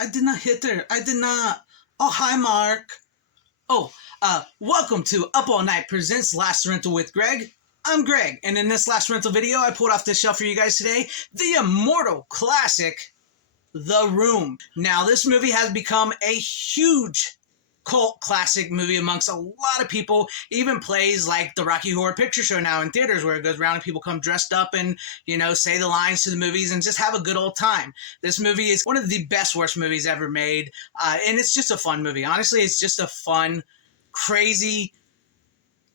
I did not hit her. I did not. Oh, hi, Mark. Oh, welcome to Up All Night presents Last Rental with Greg. I'm Greg, and in this Last Rental video, I pulled off the shelf for you guys today, the immortal classic, The Room. Now, this movie has become a huge cult classic movie amongst a lot of people. It even plays like the Rocky Horror Picture Show now in theaters, where it goes around and people come dressed up and, say the lines to the movies and just have a good old time. This movie is one of the best worst movies ever made, and it's just a fun movie. Honestly, it's just a fun, crazy,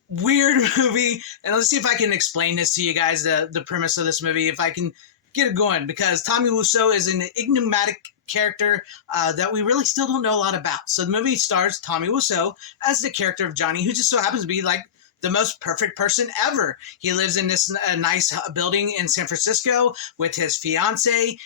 weird movie. And let's see if I can explain this to you guys, the premise of this movie, if I can get it going, because Tommy Wiseau is an enigmatic character that we really still don't know a lot about. So the movie stars Tommy Wiseau as the character of Johnny, who just so happens to be like the most perfect person ever. He lives in this nice building in San Francisco with his fiance.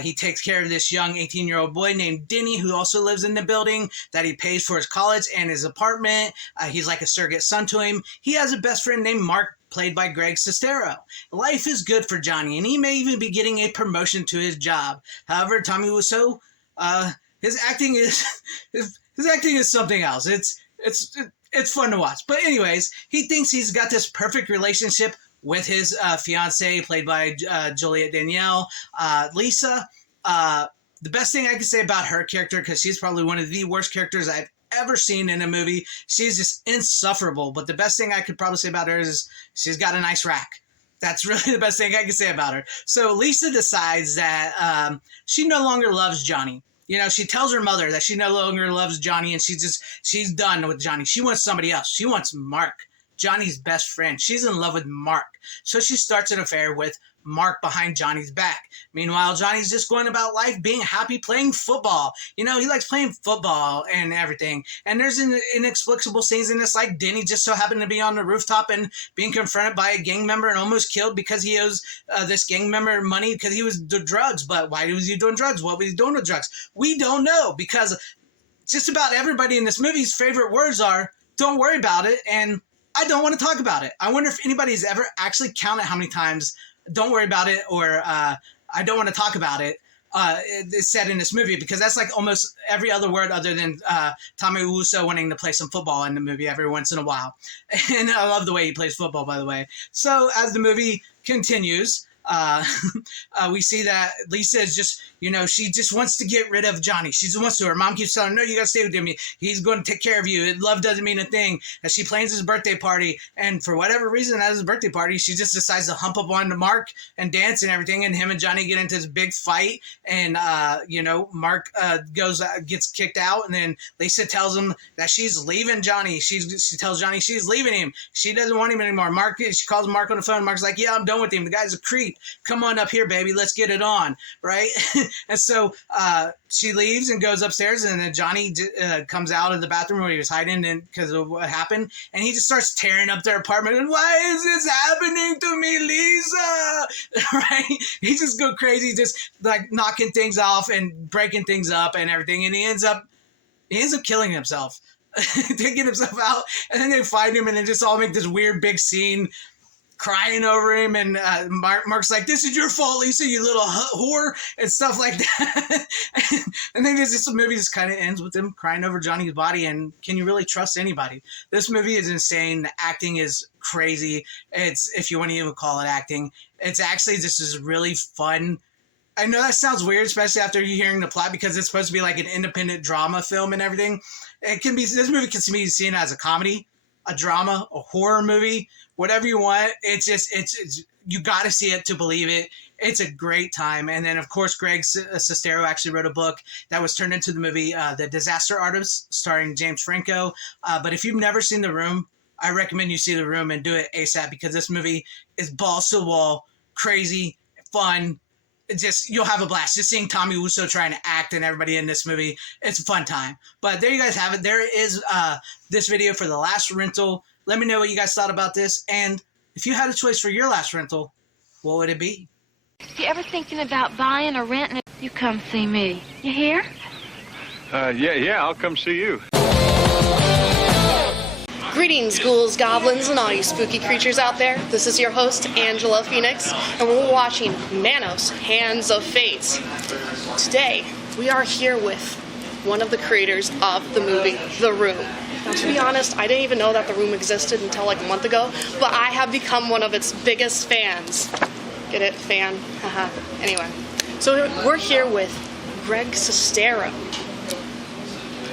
He takes care of this young 18-year-old boy named Denny, who also lives in the building, that he pays for his college and his apartment. He's like a surrogate son to him. He has a best friend named Mark, played by Greg Sestero. Life is good for Johnny, and he may even be getting a promotion to his job. However, Tommy Wiseau, his acting is something else. It's fun to watch. But anyways, he thinks he's got this perfect relationship with his fiance, played by Juliette Danielle, Lisa. The best thing I can say about her character, because she's probably one of the worst characters I've ever seen in a movie. She's just insufferable. But the best thing I could probably say about her is she's got a nice rack. That's really the best thing I can say about her. So Lisa decides that she no longer loves Johnny. She tells her mother that she no longer loves Johnny, and she's done with Johnny. She wants somebody else. She wants Mark, Johnny's best friend. She's in love with Mark. So she starts an affair with Mark behind Johnny's back. Meanwhile, Johnny's just going about life being happy playing football. He likes playing football and everything. And there's inexplicable scenes in this, like Denny just so happened to be on the rooftop and being confronted by a gang member and almost killed because he owes this gang member money because he was doing drugs. But why was he doing drugs? What was he doing with drugs? We don't know, because just about everybody in this movie's favorite words are, "Don't worry about it," and "I don't want to talk about it." I wonder if anybody's ever actually counted how many times "don't worry about it" or "I don't want to talk about it" is said in this movie, because that's like almost every other word other than Tommy Wiseau wanting to play some football in the movie every once in a while. And I love the way he plays football, by the way. So as the movie continues, we see that Lisa is just, she just wants to get rid of Johnny. She just wants to. Her mom keeps telling her, "No, you gotta stay with him. He's going to take care of you. Love doesn't mean a thing." As she plans his birthday party, and for whatever reason at his birthday party, she just decides to hump up on Mark and dance and everything, and him and Johnny get into this big fight, and Mark gets kicked out, and then Lisa tells him that she's leaving Johnny. She tells Johnny she's leaving him. She doesn't want him anymore. She calls Mark on the phone. Mark's like, "Yeah, I'm done with him. The guy's a creep. Come on up here, baby. Let's get it on," right? And so she leaves and goes upstairs, and then Johnny comes out of the bathroom where he was hiding because of what happened, and he just starts tearing up their apartment. And "Why is this happening to me, Lisa?" Right? He just go crazy, just like knocking things off and breaking things up and everything, and he ends up killing himself, taking himself out, and then they find him, and they just all make this weird big scene, crying over him, and Mark's like, "This is your fault, Lisa, you little whore," and stuff like that. And then this movie just kind of ends with him crying over Johnny's body, and can you really trust anybody? This movie is insane. The acting is crazy. It's, if you want to even call it acting, it's actually just is really fun. I know that sounds weird, especially after you hearing the plot, because it's supposed to be like an independent drama film and everything. This movie can be seen as a comedy, a drama, a horror movie, whatever you want. It's you got to see it to believe it. It's a great time. And then, of course, Greg Sestero actually wrote a book that was turned into the movie, The Disaster Artist, starring James Franco. But if you've never seen The Room, I recommend you see The Room and do it ASAP, because this movie is balls to the wall, crazy, fun. You'll have a blast just seeing Tommy Wiseau trying to act and everybody in this movie. It's a fun time. But there you guys have it. There is this video for the last rental. Let me know what you guys thought about this. And if you had a choice for your last rental, what would it be? If you're ever thinking about buying or renting, you come see me. You hear? Yeah, I'll come see you. Greetings, ghouls, goblins, and all you spooky creatures out there. This is your host, Angela Phoenix, and we're watching Manos, Hands of Fate. Today, we are here with one of the creators of the movie The Room. Now, to be honest, I didn't even know that The Room existed until like a month ago, but I have become one of its biggest fans. Get it? Fan? Haha. Anyway, so we're here with Greg Sestero.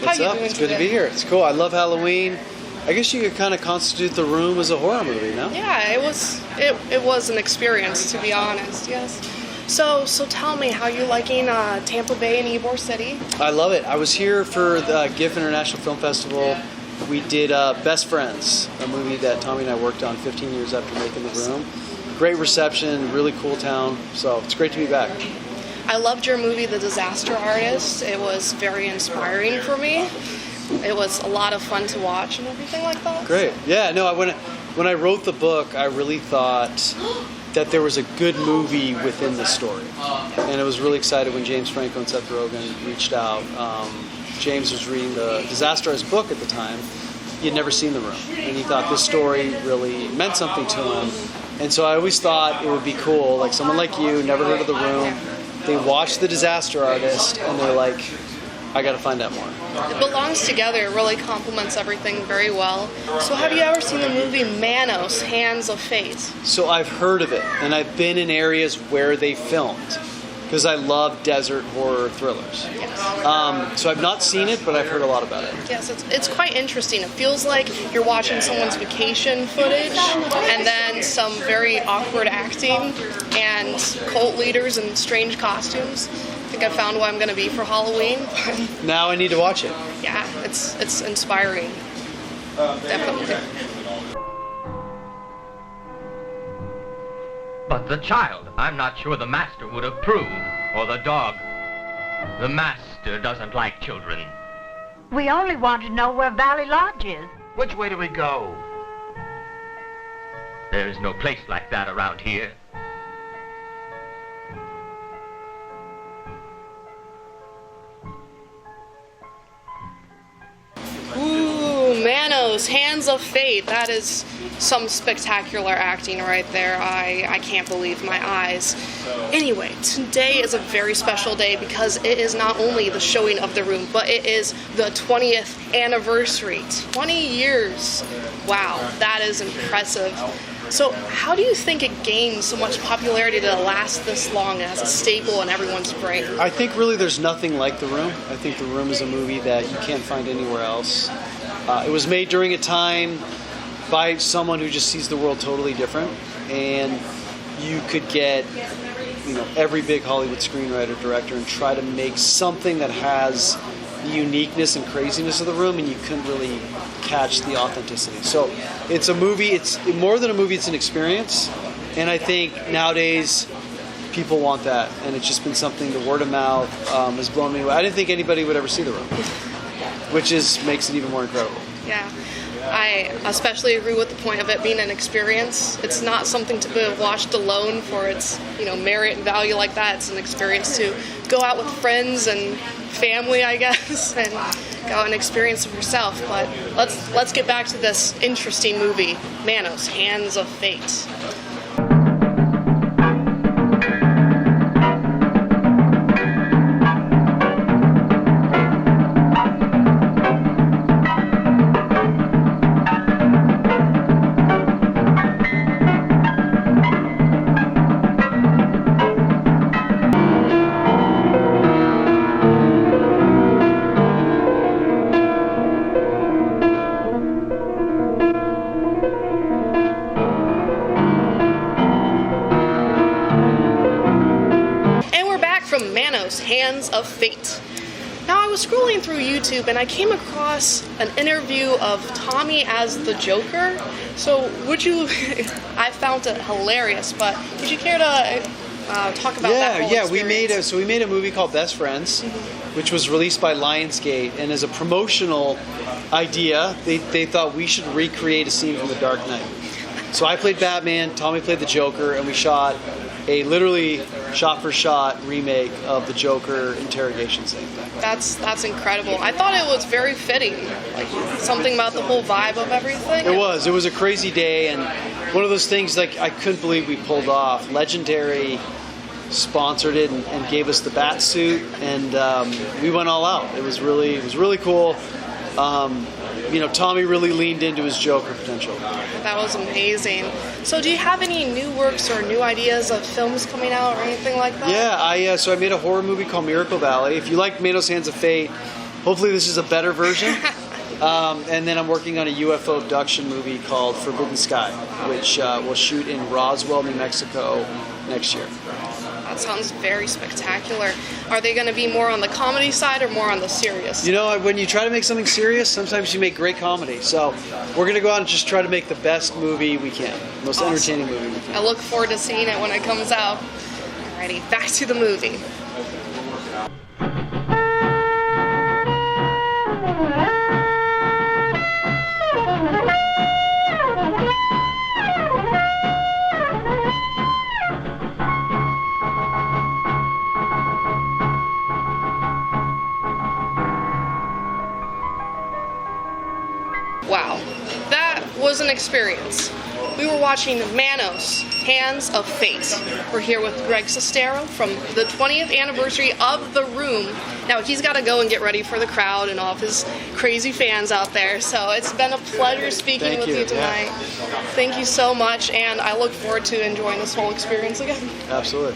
What's up? It's good to be here. It's cool. I love Halloween. I guess you could kind of constitute The Room as a horror movie, no? Yeah, it was an experience, to be honest. Yes. So tell me, how you liking Tampa Bay and Ybor City? I love it. I was here for the GIF International Film Festival. We did Best Friends, a movie that Tommy and I worked on 15 years after making The Room. Great reception, really cool town. So it's great to be back. I loved your movie, The Disaster Artist. It was very inspiring for me. It was a lot of fun to watch and everything like that. Great. Yeah, no, when I wrote the book, I really thought that there was a good movie within the story. And I was really excited when James Franco and Seth Rogen reached out. James was reading the Disaster Artist book at the time. He had never seen The Room. And he thought this story really meant something to him. And so I always thought it would be cool, like someone like you, never heard of The Room. They watch The Disaster Artist and they're like, I gotta find out more. It belongs together. It really complements everything very well. So have you ever seen the movie Manos, Hands of Fate? So I've heard of it, and I've been in areas where they filmed, because I love desert horror thrillers. Yes. So I've not seen it, but I've heard a lot about it. Yes, it's quite interesting. It feels like you're watching someone's vacation footage, and then some very awkward acting, and cult leaders in strange costumes. I think I found what I'm going to be for Halloween. Now I need to watch it. Yeah, it's inspiring. Definitely. But the child, I'm not sure the master would approve, or the dog. The master doesn't like children. We only want to know where Valley Lodge is. Which way do we go? There's no place like that around here. Ooh, Manos, Hands of Fate. That is some spectacular acting right there. I can't believe my eyes. Anyway, today is a very special day because it is not only the showing of The Room, but it is the 20th anniversary. 20 years. Wow, that is impressive. So how do you think it gained so much popularity to last this long as a staple in everyone's brain? I think really there's nothing like The Room. I think The Room is a movie that you can't find anywhere else. It was made during a time by someone who just sees the world totally different, and you could get, every big Hollywood screenwriter, director, and try to make something that has the uniqueness and craziness of The Room, and you couldn't really catch the authenticity. So it's a movie, it's more than a movie, it's an experience, and I think nowadays people want that, and it's just been something, the word of mouth has blown me away. I didn't think anybody would ever see The Room, which makes it even more incredible. Yeah, I especially agree with the point of it being an experience. It's not something to be watched alone for its merit and value like that. It's an experience to go out with friends and family, I guess, and go out and experience it yourself. But let's get back to this interesting movie, Manos, Hands of Fate. Hands of Fate. Now, I was scrolling through YouTube and I came across an interview of Tommy as the Joker. So I found it hilarious, but would you care to talk about that whole experience? We made a movie called Best Friends, which was released by Lionsgate, and as a promotional idea, they thought we should recreate a scene from The Dark Knight. So I played Batman, Tommy played the Joker, and we shot a literally shot-for-shot remake of the Joker interrogation scene. That's incredible. I thought it was very fitting, like something about the whole vibe of everything. It was a crazy day, and one of those things like I couldn't believe we pulled off. Legendary sponsored it and gave us the bat suit, and we went all out. It was really cool. Tommy really leaned into his Joker potential. That was amazing. So do you have any new works or new ideas of films coming out or anything like that? Yeah, I made a horror movie called Miracle Valley. If you like Manos Hands of Fate, hopefully this is a better version. And then I'm working on a UFO abduction movie called Forbidden Sky, which will shoot in Roswell, New Mexico next year. That sounds very spectacular. Are they going to be more on the comedy side or more on the serious? When you try to make something serious, sometimes you make great comedy. So we're going to go out and just try to make the best movie we can, most entertaining movie we can. I look forward to seeing it when it comes out. Alrighty, back to the movie. Wow, that was an experience. We were watching Manos, Hands of Fate. We're here with Greg Sestero from the 20th anniversary of The Room. Now, he's got to go and get ready for the crowd and all of his crazy fans out there. So it's been a pleasure speaking with you tonight. Yeah. Thank you so much, and I look forward to enjoying this whole experience again. Absolutely.